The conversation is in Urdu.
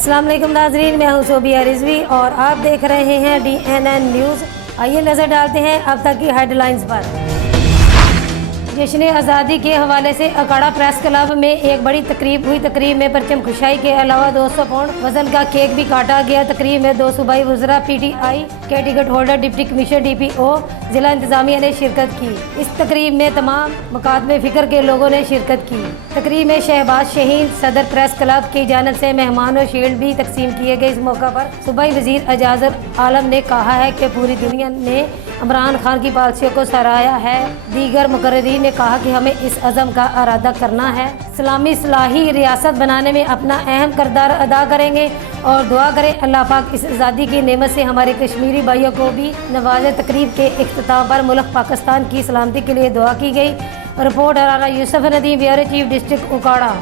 السلام علیکم ناظرین، میں ہوں صوبیہ رضوی اور آپ دیکھ رہے ہیں DNN نیوز۔ آئیے نظر ڈالتے ہیں اب تک کی ہیڈ لائنز پر۔ جشن آزادی کے حوالے سے اوکاڑہ پریس کلب میں ایک بڑی تقریب ہوئی۔ تقریب میں پرچم کشائی کے علاوہ 200 پاؤنڈ وزن کا کیک بھی کاٹا گیا۔ تقریب میں 2 صوبائی وزراء، PTI کے ticket holder, deputy commissioner DPO، ضلع انتظامیہ نے شرکت کی۔ اس تقریب میں تمام مکاتب فکر کے لوگوں نے شرکت کی۔ تقریب میں شہباز شاہین صدر پریس کلب کی جانب سے مہمان و شیلڈ بھی تقسیم کیے گئے۔ اس موقع پر صوبائی وزیر اعظم عالم نے کہا ہے کہ پوری دنیا نے عمران خان کی پالیسیوں کو سراہا ہے۔ دیگر مقررین نے کہا کہ ہمیں اس عزم کا ارادہ کرنا ہے، اسلامی صلاحی ریاست بنانے میں اپنا اہم کردار ادا کریں گے اور دعا کریں اللہ پاک اس آزادی کی نعمت سے ہمارے کشمیری بھائیوں کو بھی نوازے۔ تقریب کے اختتام پر ملک پاکستان کی سلامتی کے لیے دعا کی گئی۔ رپورٹ حوالہ Yousuf Nadeem, bureau chief district Okara.